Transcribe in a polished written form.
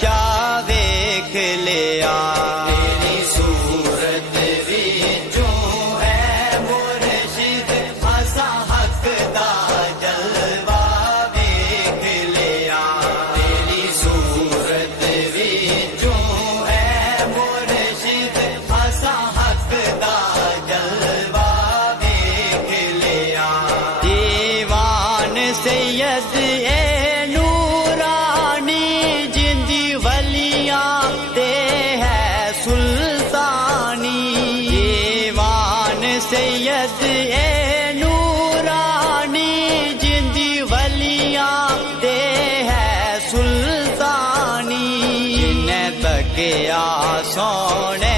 शाह वेख लिया। तेरी सूरत विचों है मुर्शिद असा हक दा जलवा वेख लिया। तेरी सूरत विचों है मुर्शिद असा हक दा जलवा वेख लिया। दीवान सैयद सैयद ए नूरानी जिंदी वलियां दे है सुल्तानी। जिन्हें तकिया सोने